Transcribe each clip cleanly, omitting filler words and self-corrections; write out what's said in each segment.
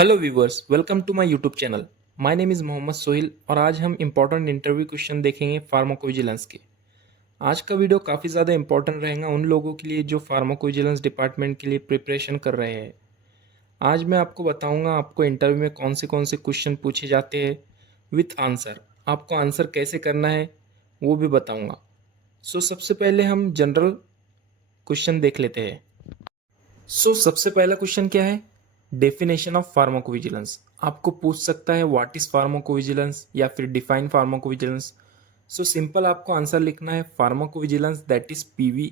Hello viewers, welcome to my YouTube channel. My name is Mohammad Sohil और आज हम important interview question देखेंगे pharmacovigilance के। आज का वीडियो काफ़ी ज़्यादा इंपॉर्टेंट रहेगा उन लोगों के लिए जो फार्माकोविजिलेंस डिपार्टमेंट के लिए प्रिपरेशन कर रहे हैं। आज मैं आपको बताऊंगा आपको इंटरव्यू में कौन से क्वेश्चन पूछे जाते हैं विथ आंसर। आपको आंसर कैसे करना है वो भी बताऊँगा। सबसे पहले हम जनरल क्वेश्चन देख लेते हैं। सबसे पहला क्वेश्चन क्या है? Definition of pharmacovigilance. आपको पूछ सकता है व्हाट इज फार्माकोविजिलेंस या फिर डिफाइन फार्माकोविजिलेंस। सिंपल आपको आंसर लिखना है pharmacovigilance that is PV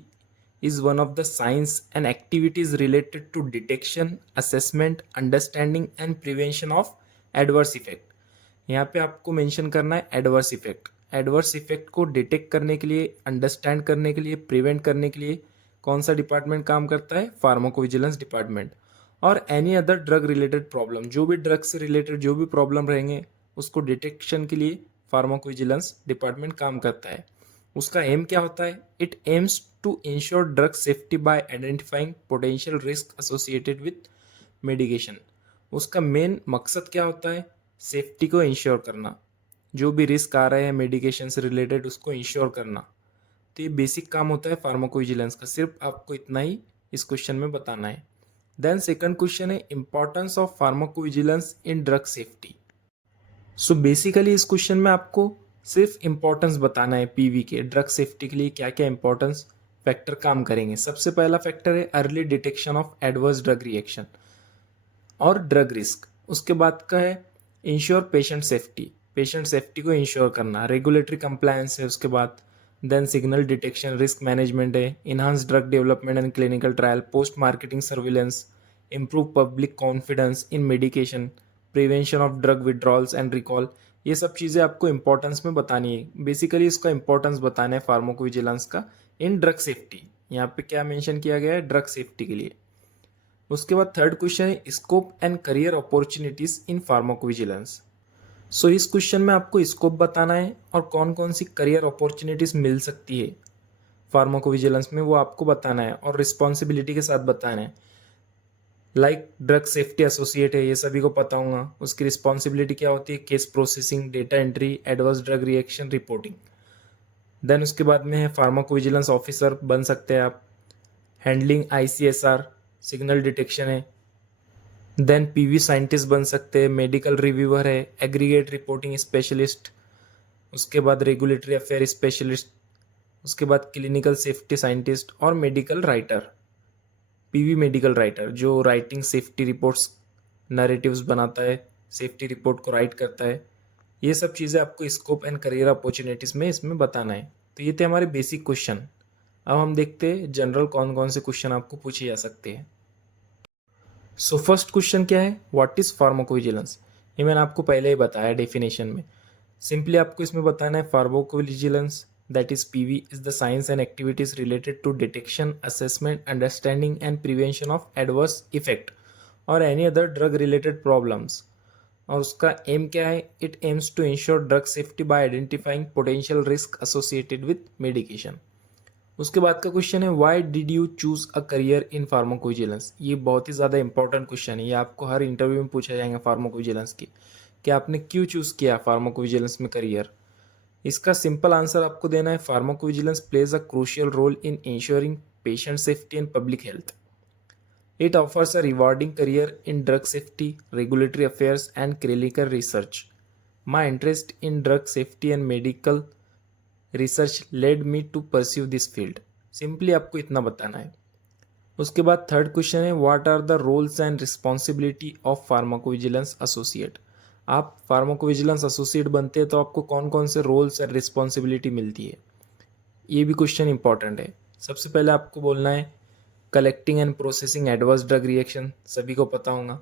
is one of the science and activities related to detection, assessment, understanding and prevention of adverse effect. यहाँ पे आपको मेंशन करना है एडवर्स इफेक्ट। एडवर्स इफेक्ट को डिटेक्ट करने के लिए, अंडरस्टैंड करने के लिए, प्रिवेंट करने के लिए कौन सा डिपार्टमेंट काम करता है? Pharmacovigilance department. और any other drug related problem, जो भी ड्रग से रिलेटेड जो भी प्रॉब्लम रहेंगे उसको डिटेक्शन के लिए फार्माकोविजिलेंस डिपार्टमेंट काम करता है। उसका एम क्या होता है? It aims to ensure drug safety by identifying potential risk associated with medication. उसका मेन मकसद क्या होता है? सेफ्टी को इंश्योर करना, जो भी रिस्क आ रहे हैं मेडिकेशन से रिलेटेड उसको इंश्योर करना। तो ये बेसिक काम होता है फार्माकोविजिलेंस का। सिर्फ आपको इतना ही इस क्वेश्चन में बताना है। देन सेकंड क्वेश्चन है importance of pharmacovigilance in drug safety. Basically इस क्वेश्चन में आपको सिर्फ इंपॉर्टेंस बताना है पीवी के। ड्रग सेफ्टी के लिए क्या क्या इंपॉर्टेंस फैक्टर काम करेंगे। सबसे पहला फैक्टर है early detection of adverse drug reaction और ड्रग रिस्क। उसके बाद का है ensure patient safety. Patient safety को इंश्योर करना। रेगुलेटरी कंप्लायंस है उसके बाद। Then signal detection, risk management है। Enhance drug development and clinical trial, post marketing surveillance, improve public confidence in medication, prevention of drug withdrawals and recall. ये सब चीज़ें आपको इंपॉर्टेंस में बतानी है। बेसिकली इसका इंपॉर्टेंस बताना है फार्माकोविजिलेंस का इन ड्रग सेफ्टी। यहाँ पे क्या मेंशन किया गया है? ड्रग सेफ्टी के लिए। उसके बाद थर्ड क्वेश्चन है scope and career opportunities in pharmacovigilance. इस क्वेश्चन में आपको स्कोप बताना है और कौन कौन सी करियर अपॉर्चुनिटीज मिल सकती है फार्माकोविजिलेंस में वो आपको बताना है और रिस्पॉन्सिबिलिटी के साथ बताना है। लाइक ड्रग सेफ्टी एसोसिएट है, ये सभी को पता होगा। उसकी रिस्पॉन्सिबिलिटी क्या होती है? Case processing, data entry, adverse drug reaction reporting. Then उसके बाद में है फार्माकोविजिलेंस ऑफिसर बन सकते हैं आप। हैंडलिंग ICSR, सिग्नल डिटेक्शन है। देन पीवी साइंटिस्ट बन सकते हैं, मेडिकल रिव्यूअर है, एग्रीगेट रिपोर्टिंग स्पेशलिस्ट। उसके बाद रेगुलेटरी अफेयर स्पेशलिस्ट। उसके बाद क्लिनिकल सेफ्टी साइंटिस्ट और medical writer. PV medical writer जो राइटिंग सेफ्टी रिपोर्ट्स, नरेटिव्स बनाता है, सेफ्टी रिपोर्ट को राइट करता है। ये सब चीज़ें आपको स्कोप एंड करियर अपॉर्चुनिटीज़ में इसमें बताना है। तो ये थे हमारे बेसिक क्वेश्चन। अब हम देखते हैं जनरल कौन कौन से क्वेश्चन आपको पूछे जा सकते हैं। फर्स्ट क्वेश्चन क्या है? What is pharmacovigilance. ये मैंने आपको पहले ही बताया डेफिनेशन में। सिंपली आपको इसमें बताना है pharmacovigilance that is PV is the science and activities related to detection, assessment, understanding and prevention of adverse effect और any other drug related problems. और उसका एम क्या है? It aims to ensure drug safety by identifying potential risk associated with medication. उसके बाद का question है why did you choose a career in pharmacovigilance. ये बहुत ही ज़्यादा इंपॉर्टेंट क्वेश्चन है। ये आपको हर इंटरव्यू में पूछा जाएगा फार्माकोविजिलेंस की कि आपने क्यों चूज़ किया फार्माकोविजिलेंस में करियर। इसका सिंपल आंसर आपको देना है pharmacovigilance plays a crucial role in ensuring patient safety and public health. It offers a rewarding career in drug safety, regulatory affairs and clinical research. My interest in drug safety and medical research led me to pursue this field. Simply आपको इतना बताना है। उसके बाद third question है what are the roles and responsibility of pharmacovigilance associate. आप pharmacovigilance associate बनते हैं तो आपको कौन कौन से रोल्स एंड रिस्पॉन्सिबिलिटी मिलती है, ये भी क्वेश्चन इंपॉर्टेंट है। सबसे पहले आपको बोलना है collecting and processing adverse drug reaction, सभी को पता होगा।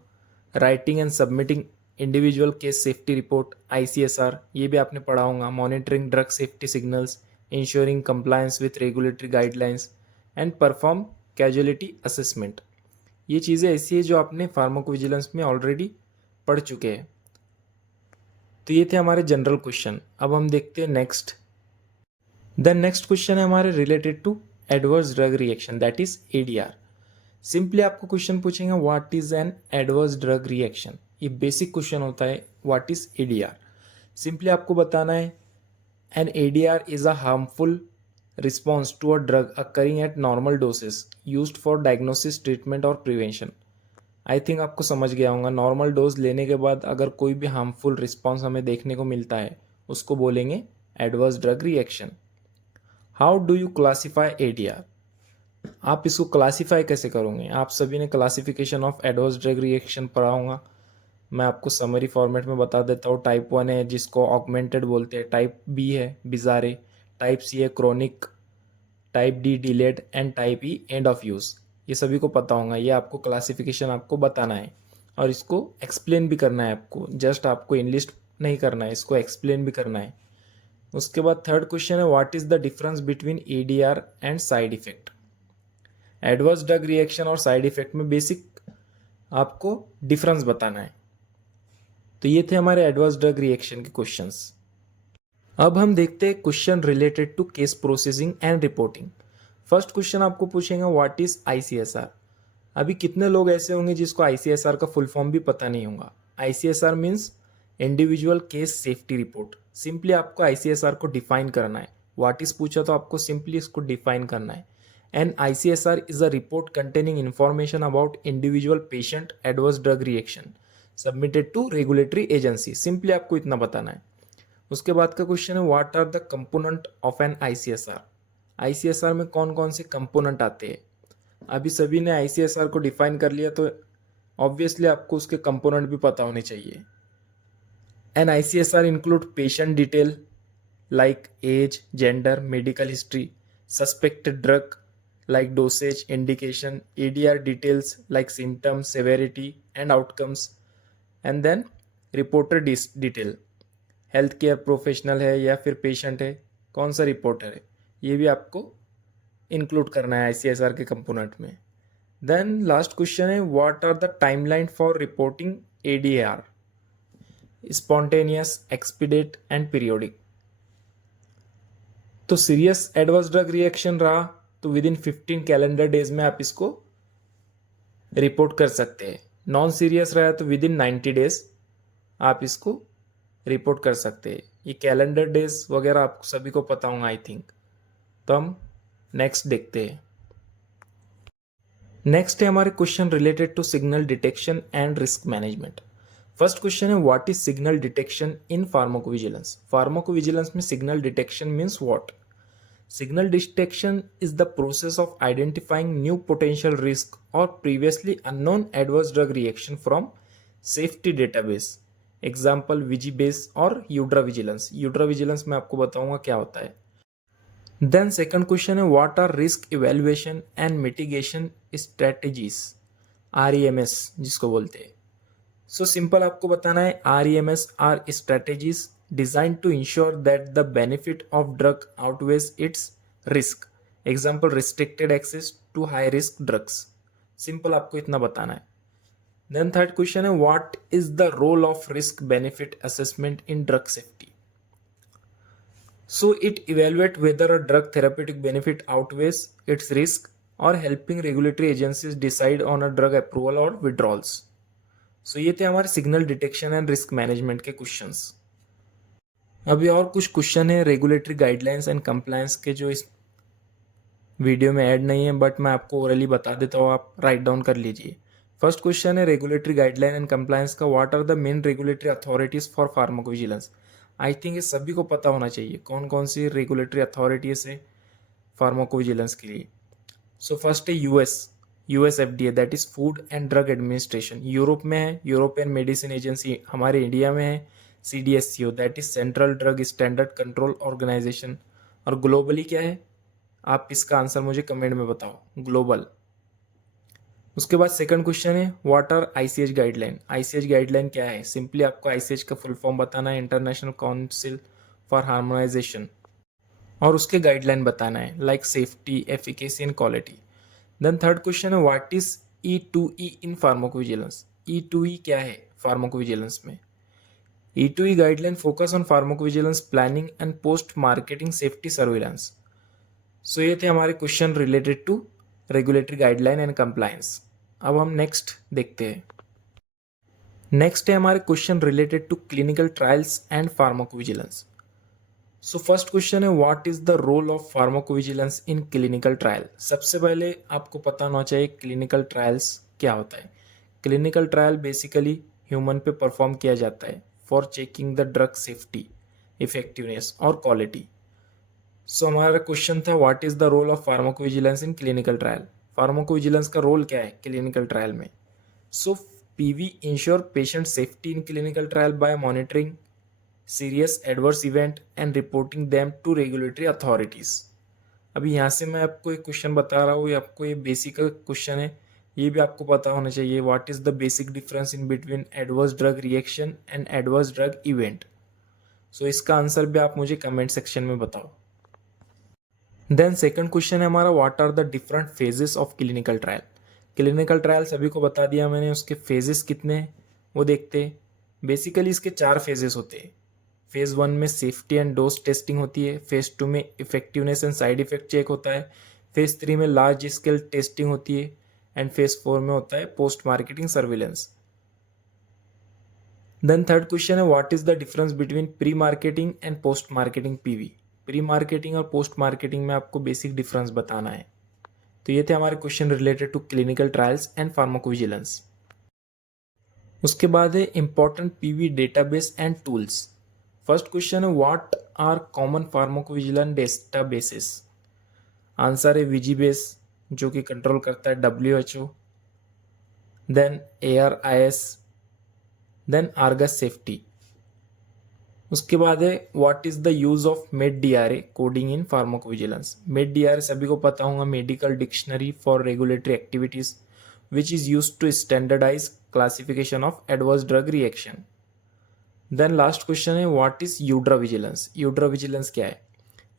Writing and submitting individual case safety report ICSR, ये भी आपने पढ़ा होगा। Monitoring drug safety signals, ensuring compliance with regulatory guidelines and perform casualty assessment. ये चीज़ें ऐसी है जो आपने फार्माकोविजिलेंस में ऑलरेडी पढ़ चुके हैं। तो ये थे हमारे जनरल क्वेश्चन। अब हम देखते हैं नेक्स्ट। देन नेक्स्ट क्वेश्चन है हमारे related to adverse drug reaction that is ADR। Simply आपको क्वेश्चन पूछेंगे what is an adverse drug reaction. ये बेसिक क्वेश्चन होता है, व्हाट इज एडीआर। सिंपली आपको बताना है an ADR is a harmful response to a drug occurring at normal doses used for diagnosis, treatment और prevention. I think आपको समझ गया होगा, नॉर्मल डोज लेने के बाद अगर कोई भी हार्मफुल रिस्पॉन्स हमें देखने को मिलता है उसको बोलेंगे adverse drug reaction. How do you classify ADR. आप इसको क्लासीफाई कैसे करोगे, आप सभी ने classification of adverse drug reaction पढ़ा होगा। मैं आपको समरी फॉर्मेट में बता देता हूँ। टाइप 1 है जिसको ऑगमेंटेड बोलते हैं, टाइप बी है बिजारे, टाइप सी है chronic, type D delayed and type E end of use. ये सभी को पता होगा, ये आपको क्लासिफिकेशन आपको बताना है और इसको एक्सप्लेन भी करना है आपको, जस्ट आपको इनलिस्ट नहीं करना है, इसको एक्सप्लेन भी करना है। उसके बाद थर्ड क्वेश्चन है what is the difference between ADR and side effect. Adverse drug reaction और साइड इफेक्ट में बेसिक आपको डिफरेंस बताना है। तो ये थे हमारे एडवर्स ड्रग रिएक्शन के क्वेश्चंस। अब हम देखते हैं question related to case processing and reporting. First question आपको पूछेंगे व्हाट इज आईसीएसआर। अभी कितने लोग ऐसे होंगे जिसको आईसीएसआर का फुल फॉर्म भी पता नहीं होगा। ICSR means individual case safety report. Simply आपको आईसीएसआर को डिफाइन करना है। व्हाट इज पूछा तो आपको सिंपली इसको डिफाइन करना है। An ICSR is a report containing information about individual patient adverse drug reaction submitted to regulatory agency. Simply आपको इतना बताना है। उसके बाद का क्वेश्चन है what are the component of an ICSR. ICSR में कौन कौन से कंपोनेंट आते हैं। अभी सभी ने आईसीएसआर को डिफाइन कर लिया तो ऑब्वियसली आपको उसके कंपोनेंट भी पता होने चाहिए। An ICSR include patient detail like age, gender, medical history, suspected drug like dosage, indication, ADR details like symptoms, severity and outcomes, and then reporter detail, health care professional है या फिर patient है, कौन सा रिपोर्टर है, ये भी आपको इंक्लूड करना है आईसीएसआर के कंपोनेंट में। देन लास्ट क्वेश्चन है what are the timeline for reporting ADR, spontaneous, expedited and periodic. तो सीरियस एडवर्स ड्रग रिएक्शन रहा तो विद इन 15 कैलेंडर डेज में आप इसको रिपोर्ट कर सकते हैं। नॉन सीरियस रहा तो विद इन 90 डेज आप इसको रिपोर्ट कर सकते हैं। ये कैलेंडर डेज वगैरह आप सभी को पता होगा आई थिंक। तो हम नेक्स्ट देखते हैं। नेक्स्ट है हमारे question related to signal detection and risk management. First question है what is signal detection in pharmacovigilance. Pharmacovigilance में signal detection means what. Signal detection is the process of identifying new potential risk or previously unknown adverse drug reaction from safety database. Example Vigibase और Udra Vigilance. Udra Vigilance मैं आपको बताऊंगा क्या होता है। Then second question है what are risk evaluation and mitigation strategies, REMS जिसको बोलते हैं। So simple आपको बताना है REMS are strategies designed to ensure that the benefit of drug outweighs its risk. Example restricted access to high risk drugs. Simple आपको इतना बताना है। Then third question है what is the role of risk benefit assessment in drug safety? So it evaluates whether a drug therapeutic benefit outweighs its risk or helping regulatory agencies decide on a drug approval or withdrawals. So ये थे हमारे signal detection and risk management के questions. अभी और कुछ question है regulatory guidelines and compliance के जो इस वीडियो में ऐड नहीं है, बट मैं आपको ओरली बता देता हूँ, आप राइट डाउन कर लीजिए। फर्स्ट क्वेश्चन है रेगुलेटरी गाइडलाइन एंड कंप्लायंस का what are the main regulatory authorities for pharmacovigilance. I think ये सभी को पता होना चाहिए कौन कौन सी रेगुलेटरी अथॉरिटीज है फार्माकोविजिलेंस के लिए। सो फर्स्ट है US FDA that is food and drug administration, Europe में है यूरोपियन मेडिसिन एजेंसी, हमारे इंडिया में है CDSCO that is central drug standard control organisation, और ग्लोबली क्या है आप इसका आंसर मुझे कमेंट में बताओ, ग्लोबल। उसके बाद सेकंड क्वेश्चन है what are ICH guideline. ICH guideline क्या है, सिंपली आपको ICH का फुल फॉर्म बताना है, इंटरनेशनल काउंसिल फॉर हार्मोनाइजेशन, और उसके गाइडलाइन बताना है like safety, efficacy and quality. Then third question है what is E2E in pharmacovigilance. E2E क्या है फार्माकोविजिलेंस में। E2E guideline focus on pharmacovigilance planning and post marketing safety surveillance. So ये थे हमारे question related to regulatory guideline and compliance. अब हम next देखते हैं। नेक्स्ट है हमारे question related to clinical trials and pharmacovigilance. So first question है what is the role of pharmacovigilance in clinical trial. सबसे पहले आपको पता होना चाहिए क्लिनिकल ट्रायल्स क्या होता है। क्लिनिकल ट्रायल बेसिकली ह्यूमन पे परफॉर्म किया जाता है for checking the drug safety, effectiveness और क्वालिटी। सो हमारा क्वेश्चन था what is the role of pharmacovigilance in clinical trial. Pharmacovigilance का रोल क्या है क्लिनिकल ट्रायल में। So PV ensure patient safety in clinical trial by monitoring serious adverse event and reporting them to regulatory authorities. अभी यहाँ से मैं आपको एक क्वेश्चन बता रहा हूँ, ये आपको ये बेसिक क्वेश्चन है, ये भी आपको पता होना चाहिए। What is the basic difference in between adverse drug reaction and adverse drug event. So इसका आंसर भी आप मुझे कमेंट सेक्शन में बताओ। देन सेकंड क्वेश्चन है हमारा what are the different phases of clinical trial. Clinical trial सभी को बता दिया मैंने, उसके फेजेस कितने हैं वो देखते हैं। बेसिकली इसके 4 फेजेस होते हैं। फेज 1 में सेफ्टी एंड डोज टेस्टिंग होती है, फेज 2 में effectiveness and side effect check होता है, फेज 3 में लार्ज स्केल टेस्टिंग होती है एंड फेज 4 में होता है post marketing surveillance. Then third question है what is the difference between pre marketing and post marketing PV. Pre marketing और पोस्ट मार्केटिंग में आपको बेसिक डिफरेंस बताना है। तो ये थे हमारे question related to clinical trials and pharmacovigilance. उसके बाद है important PV database and tools. First question है what are common pharmacovigilance databases. Answer है विजीबेस जो कि कंट्रोल करता है WHO, then ARIS, then Argus safety. उसके बाद है what is the use of MedDRA DRA coding in pharmacovigilance. MedDRA DRA सभी को पता होगा, medical dictionary for regulatory activities which is use to standardise classification of adverse drug reaction. Then last question है what is EudraVigilance. EudraVigilance क्या है।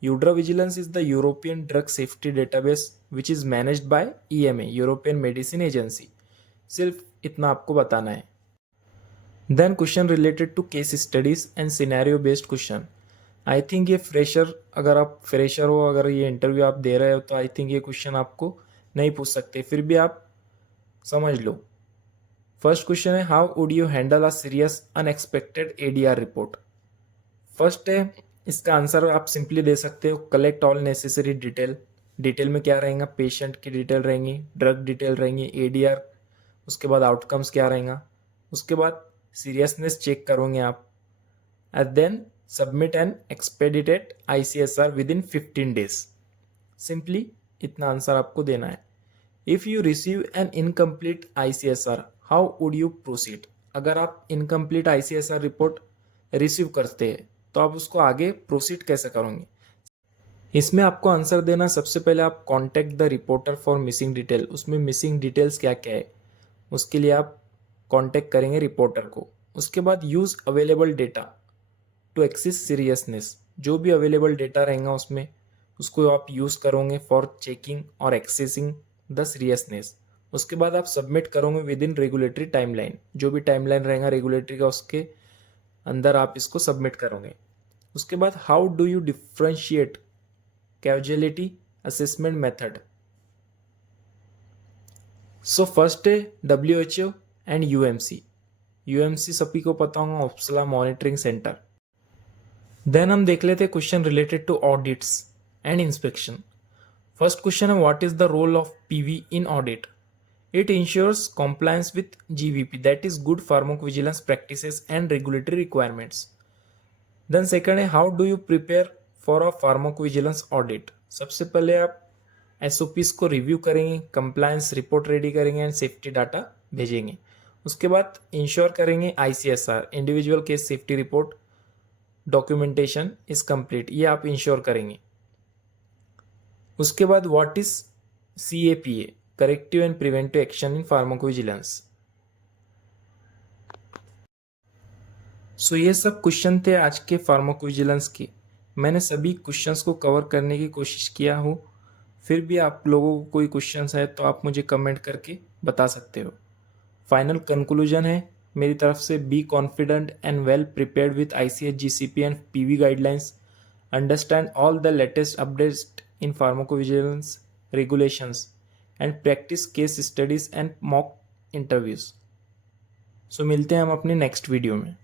EudraVigilance is the European drug safety database which is managed by EMA, European medicine agency. सिर्फ इतना आपको बताना है। Then question related to case studies and scenario based question. I think ये fresher, अगर आप फ्रेशर हो, अगर ये इंटरव्यू आप दे रहे हो तो आई थिंक ये क्वेश्चन आपको नहीं पूछ सकते, फिर भी आप समझ लो। फर्स्ट क्वेश्चन है how would you handle a serious unexpected ADR report. First है इसका आंसर आप सिंपली दे सकते हो collect all necessary detail. Detail में क्या रहेगा, पेशेंट की डिटेल रहेंगी, ड्रग डिटेल रहेंगी, ADR, उसके बाद आउटकम्स क्या रहेगा, उसके बाद सीरियसनेस चेक करोगे आप, and then submit an expedited ICSR within 15 days. Simply इतना आंसर आपको देना है। If you receive an incomplete ICSR how would you proceed. अगर आप इनकम्प्लीट ICSR रिपोर्ट रिसीव करते हैं तो आप उसको आगे प्रोसीड कैसे करोगे। इसमें आपको आंसर देना, सबसे पहले आप contact the reporter for missing detail. उसमें मिसिंग डिटेल्स क्या क्या है उसके लिए आप कांटेक्ट करेंगे रिपोर्टर को। उसके बाद use available data to assess seriousness. जो भी अवेलेबल डेटा रहेगा उसमें उसको आप यूज़ करोगे फॉर चेकिंग और एक्सेसिंग द सीरियसनेस। उसके बाद आप सबमिट करोगे विद इन रेगुलेटरी टाइमलाइन। जो भी टाइमलाइन रहेगा रेगुलेटरी का उसके अंदर आप इसको सबमिट करोगे। उसके बाद how do you differentiate casualty assessment method. So first है WHO एंड UMC सभी को पता होगा, उपसला मॉनिटरिंग सेंटर। देन हम देख लेते हैं question related to audits and inspection. First question है what is the role of PV in audit. It ensures compliance with GVP, that is good pharmacovigilance practices and regulatory requirements. Then second है how do you prepare for a pharmacovigilance audit. सबसे पहले आप SOPs को review करेंगे, compliance report ready करेंगे and safety data भेजेंगे। उसके बाद इंश्योर करेंगे ICSR, individual case safety report documentation is complete, ये आप इंश्योर करेंगे। उसके बाद what is CAPA, corrective and preventive action in pharmacovigilance. So ये सब क्वेश्चन थे आज के फार्माकोविजिलेंस के। मैंने सभी क्वेश्चंस को कवर करने की कोशिश किया हूँ, फिर भी आप लोगों को कोई क्वेश्चंस है तो आप मुझे कमेंट करके बता सकते हो। फाइनल कंक्लूजन है मेरी तरफ से, be confident and well prepared with ICH GCP and PV guidelines, understand all the latest updates in pharmacovigilance regulations and practice case studies and mock interviews. सो मिलते हैं हम अपने नेक्स्ट वीडियो में।